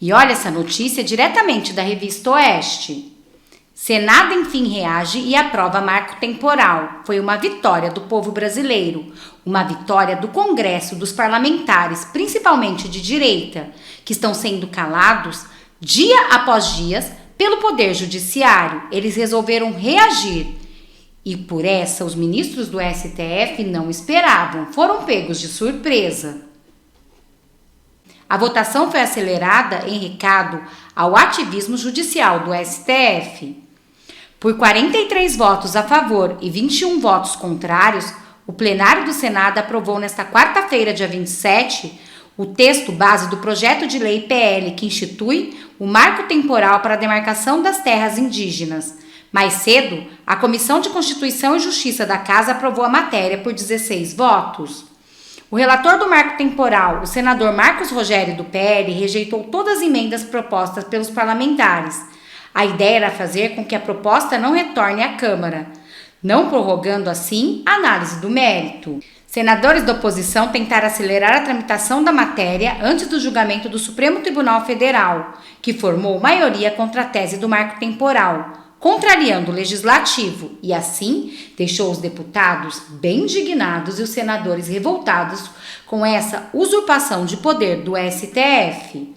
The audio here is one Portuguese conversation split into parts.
E olha essa notícia diretamente da revista Oeste. Senado enfim reage e aprova marco temporal. Foi uma vitória do povo brasileiro, uma vitória do Congresso, dos parlamentares, principalmente de direita, que estão sendo calados dia após dia pelo Poder Judiciário. Eles resolveram reagir. E por essa, os ministros do STF não esperavam, foram pegos de surpresa. A votação foi acelerada em recado ao ativismo judicial do STF. Por 43 votos a favor e 21 votos contrários, o plenário do Senado aprovou nesta quarta-feira, dia 27, o texto base do projeto de lei PL que institui o marco temporal para a demarcação das terras indígenas. Mais cedo, a Comissão de Constituição e Justiça da Casa aprovou a matéria por 16 votos. O relator do marco temporal, o senador Marcos Rogério do PL, rejeitou todas as emendas propostas pelos parlamentares. A ideia era fazer com que a proposta não retorne à Câmara, não prorrogando assim a análise do mérito. Senadores da oposição tentaram acelerar a tramitação da matéria antes do julgamento do Supremo Tribunal Federal, que formou maioria contra a tese do marco temporal, contrariando o legislativo, e assim deixou os deputados bem indignados e os senadores revoltados com essa usurpação de poder do STF.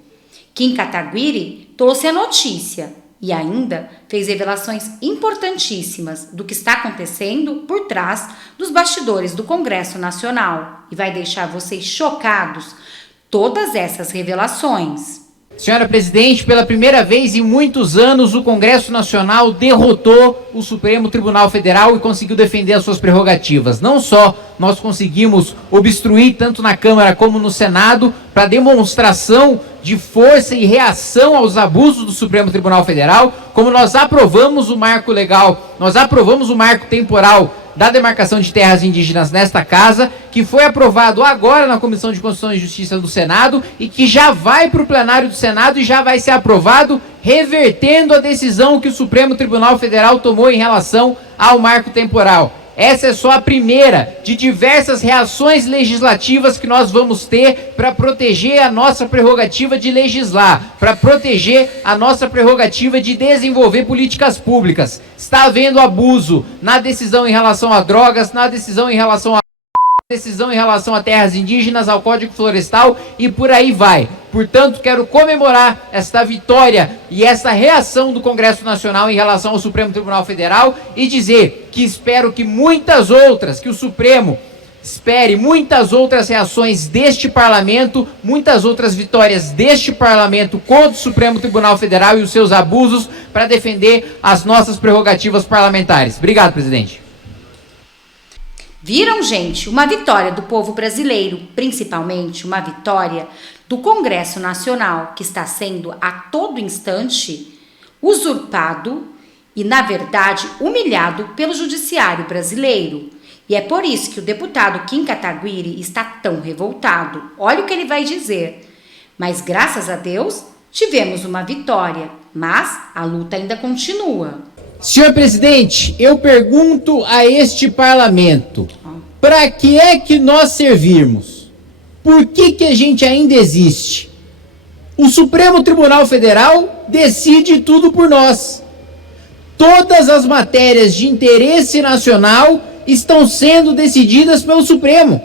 Kim Kataguiri trouxe a notícia e ainda fez revelações importantíssimas do que está acontecendo por trás dos bastidores do Congresso Nacional e vai deixar vocês chocados todas essas revelações. Senhora Presidente, pela primeira vez em muitos anos, o Congresso Nacional derrotou o Supremo Tribunal Federal e conseguiu defender as suas prerrogativas. Não só nós conseguimos obstruir tanto na Câmara como no Senado para demonstração de força e reação aos abusos do Supremo Tribunal Federal, como nós aprovamos o marco legal, nós aprovamos o marco temporal da demarcação de terras indígenas nesta casa, que foi aprovado agora na Comissão de Constituição e Justiça do Senado e que já vai para o plenário do Senado e já vai ser aprovado, revertendo a decisão que o Supremo Tribunal Federal tomou em relação ao marco temporal. Essa é só a primeira de diversas reações legislativas que nós vamos ter para proteger a nossa prerrogativa de legislar, para proteger a nossa prerrogativa de desenvolver políticas públicas. Está havendo abuso na decisão em relação a drogas, na decisão em relação a terras indígenas, ao Código Florestal e por aí vai. Portanto, quero comemorar esta vitória e essa reação do Congresso Nacional em relação ao Supremo Tribunal Federal e dizer que espero que muitas outras, que o Supremo espere muitas outras reações deste Parlamento, muitas outras vitórias deste Parlamento contra o Supremo Tribunal Federal e os seus abusos para defender as nossas prerrogativas parlamentares. Obrigado, presidente. Viram, gente, uma vitória do povo brasileiro, principalmente uma vitória do Congresso Nacional, que está sendo a todo instante usurpado e, na verdade, humilhado pelo Judiciário brasileiro. E é por isso que o deputado Kim Kataguiri está tão revoltado. Olha o que ele vai dizer. Mas, graças a Deus, tivemos uma vitória, mas a luta ainda continua. Senhor presidente, eu pergunto a este parlamento, para que é que nós servirmos? Por que que a gente ainda existe? O Supremo Tribunal Federal decide tudo por nós. Todas as matérias de interesse nacional estão sendo decididas pelo Supremo.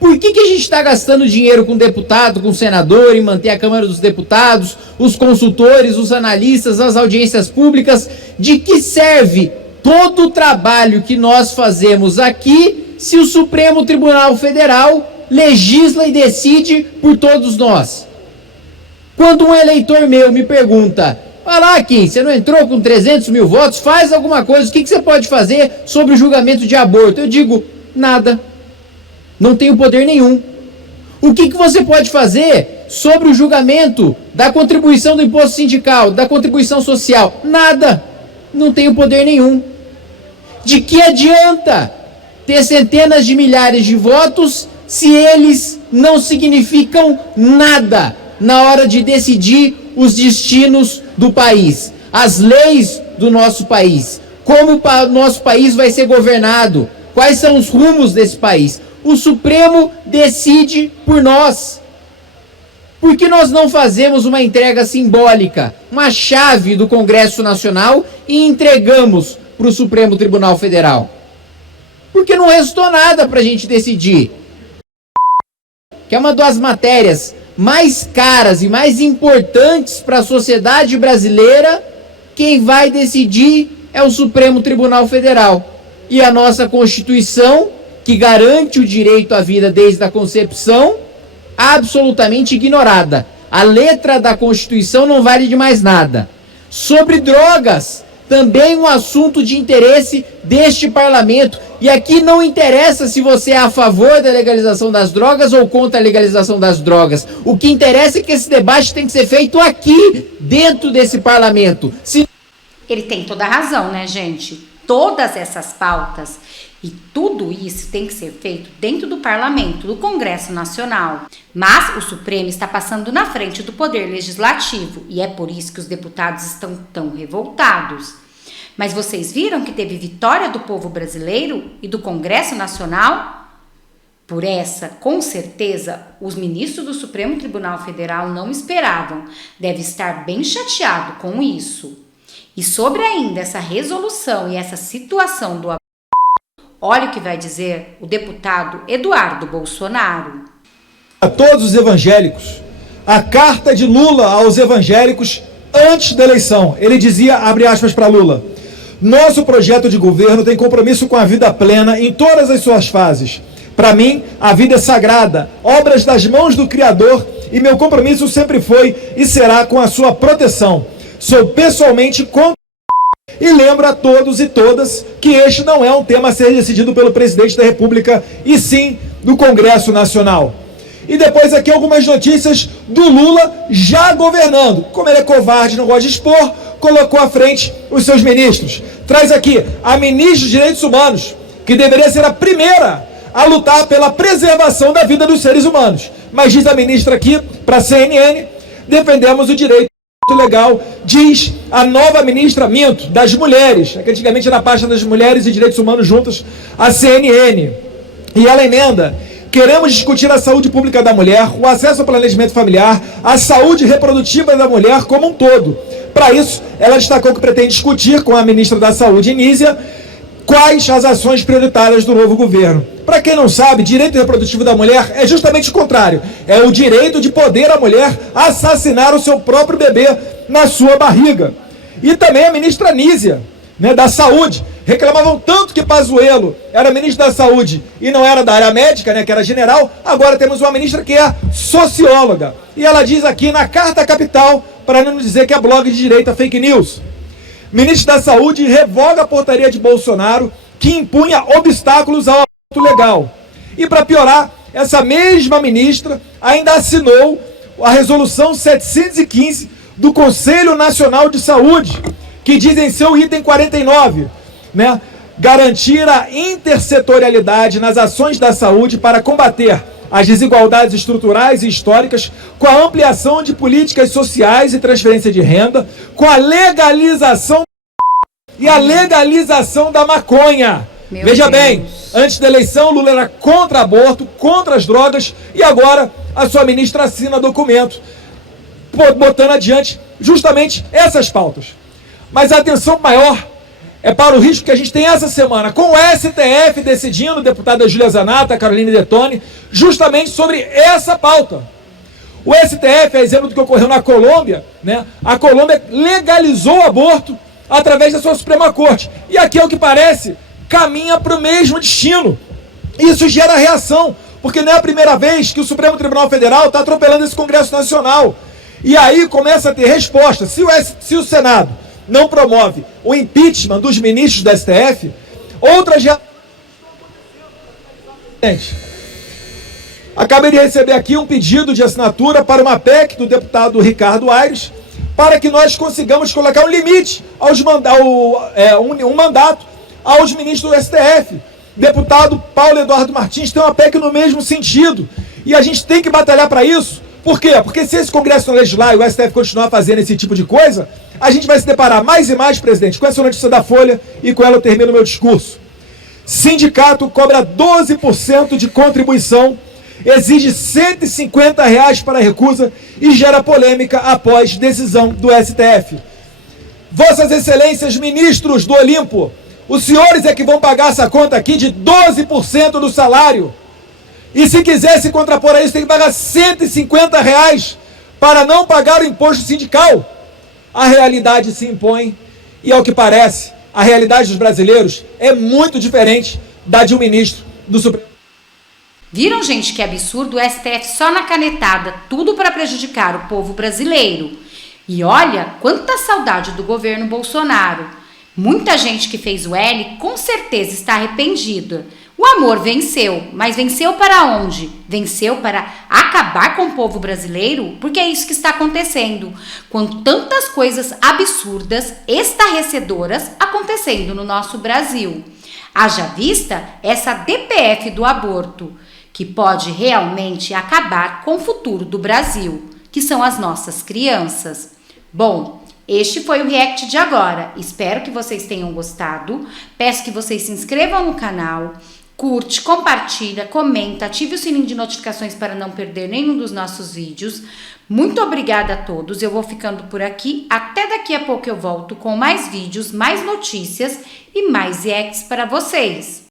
Por que que a gente está gastando dinheiro com deputado, com senador, em manter a Câmara dos Deputados, os consultores, os analistas, as audiências públicas? De que serve todo o trabalho que nós fazemos aqui se o Supremo Tribunal Federal legisla e decide por todos nós? Quando um eleitor meu me pergunta, vai lá, Kim, você não entrou com 300 mil votos, faz alguma coisa, o que você pode fazer sobre o julgamento de aborto? Eu digo, nada. Não tenho poder nenhum. O que você pode fazer sobre o julgamento da contribuição do imposto sindical, da contribuição social? Nada. Não tenho poder nenhum. De que adianta ter centenas de milhares de votos se eles não significam nada na hora de decidir os destinos do país, as leis do nosso país, como o nosso país vai ser governado, quais são os rumos desse país? O Supremo decide por nós. Por que nós não fazemos uma entrega simbólica, uma chave do Congresso Nacional e entregamos para o Supremo Tribunal Federal? Porque não restou nada para a gente decidir. Que é uma das matérias mais caras e mais importantes para a sociedade brasileira, quem vai decidir é o Supremo Tribunal Federal. E a nossa Constituição, que garante o direito à vida desde a concepção, absolutamente ignorada. A letra da Constituição não vale de mais nada. Sobre drogas, também um assunto de interesse deste parlamento. E aqui não interessa se você é a favor da legalização das drogas ou contra a legalização das drogas. O que interessa é que esse debate tem que ser feito aqui, dentro desse parlamento. Ele tem toda a razão, né, gente? Todas essas pautas e tudo isso tem que ser feito dentro do parlamento, do Congresso Nacional. Mas o Supremo está passando na frente do Poder Legislativo e é por isso que os deputados estão tão revoltados. Mas vocês viram que teve vitória do povo brasileiro e do Congresso Nacional? Por essa, com certeza, os ministros do Supremo Tribunal Federal não esperavam. Deve estar bem chateado com isso. E sobre ainda essa resolução e essa situação do aborto, olha o que vai dizer o deputado Eduardo Bolsonaro. A todos os evangélicos, a carta de Lula aos evangélicos antes da eleição. Ele dizia, abre aspas para Lula, nosso projeto de governo tem compromisso com a vida plena em todas as suas fases. Para mim, a vida é sagrada, obras das mãos do Criador, e meu compromisso sempre foi e será com a sua proteção. Sou pessoalmente contra e lembro a todos e todas que este não é um tema a ser decidido pelo presidente da República, e sim do Congresso Nacional. E depois aqui algumas notícias do Lula já governando. Como ele é covarde, não gosta de expor, colocou à frente os seus ministros. Traz aqui a ministra de Direitos Humanos, que deveria ser a primeira a lutar pela preservação da vida dos seres humanos. Mas diz a ministra aqui, para a CNN, defendemos o direito legal, diz a nova ministra das mulheres, que antigamente era a pasta das mulheres e direitos humanos juntas, a CNN. E ela emenda, queremos discutir a saúde pública da mulher, o acesso ao planejamento familiar, a saúde reprodutiva da mulher como um todo. Para isso, ela destacou que pretende discutir com a ministra da Saúde, Nízia, quais as ações prioritárias do novo governo. Para quem não sabe, direito reprodutivo da mulher é justamente o contrário. É o direito de poder a mulher assassinar o seu próprio bebê na sua barriga. E também a ministra Nízia, da Saúde. Reclamavam tanto que Pazuello era ministro da Saúde e não era da área médica, que era general. Agora temos uma ministra que é socióloga. E ela diz aqui na Carta Capital, para não dizer que é blog de direita fake news. Ministro da Saúde revoga a portaria de Bolsonaro que impunha obstáculos ao aborto legal. E para piorar, essa mesma ministra ainda assinou a resolução 715 do Conselho Nacional de Saúde, que diz em seu item 49, garantir a intersetorialidade nas ações da saúde para combater as desigualdades estruturais e históricas, com a ampliação de políticas sociais e transferência de renda, com a legalização e a legalização da maconha. Veja bem, antes da eleição, Lula era contra aborto, contra as drogas, e agora a sua ministra assina documento, botando adiante justamente essas pautas. Mas a atenção maior é para o risco que a gente tem essa semana, com o STF decidindo, deputada Júlia Zanata, Caroline Detoni, justamente sobre essa pauta. O STF, a exemplo do que ocorreu na Colômbia, a Colômbia legalizou o aborto através da sua Suprema Corte. E aqui, ao que parece, caminha para o mesmo destino. Isso gera reação, porque não é a primeira vez que o Supremo Tribunal Federal está atropelando esse Congresso Nacional. E aí começa a ter resposta. Se o Senado não promove o impeachment dos ministros do STF, outras já... Acabei de receber aqui um pedido de assinatura para uma PEC do deputado Ricardo Aires, para que nós consigamos colocar um limite um mandato aos ministros do STF. Deputado Paulo Eduardo Martins tem uma PEC no mesmo sentido. E a gente tem que batalhar para isso. Por quê? Porque se esse Congresso não legislar e o STF continuar fazendo esse tipo de coisa, a gente vai se deparar mais e mais, presidente, com essa notícia da Folha, e com ela eu termino o meu discurso. Sindicato cobra 12% de contribuição exige R$150 para a recusa e gera polêmica após decisão do STF. Vossas Excelências, ministros do Olimpo, os senhores é que vão pagar essa conta aqui de 12% do salário. E se quiser se contrapor a isso, tem que pagar R$150 para não pagar o imposto sindical. A realidade se impõe e, ao que parece, a realidade dos brasileiros é muito diferente da de um ministro do Supremo. Viram, gente, que absurdo? O STF só na canetada, tudo para prejudicar o povo brasileiro. E olha, quanta saudade do governo Bolsonaro. Muita gente que fez o L com certeza está arrependida. O amor venceu, mas venceu para onde? Venceu para acabar com o povo brasileiro? Porque é isso que está acontecendo, com tantas coisas absurdas, estarrecedoras acontecendo no nosso Brasil. Haja vista essa DPF do aborto, que pode realmente acabar com o futuro do Brasil, que são as nossas crianças. Bom, este foi o React de agora. Espero que vocês tenham gostado. Peço que vocês se inscrevam no canal, curte, compartilha, comenta, ative o sininho de notificações para não perder nenhum dos nossos vídeos. Muito obrigada a todos. Eu vou ficando por aqui. Até daqui a pouco eu volto com mais vídeos, mais notícias e mais reacts para vocês.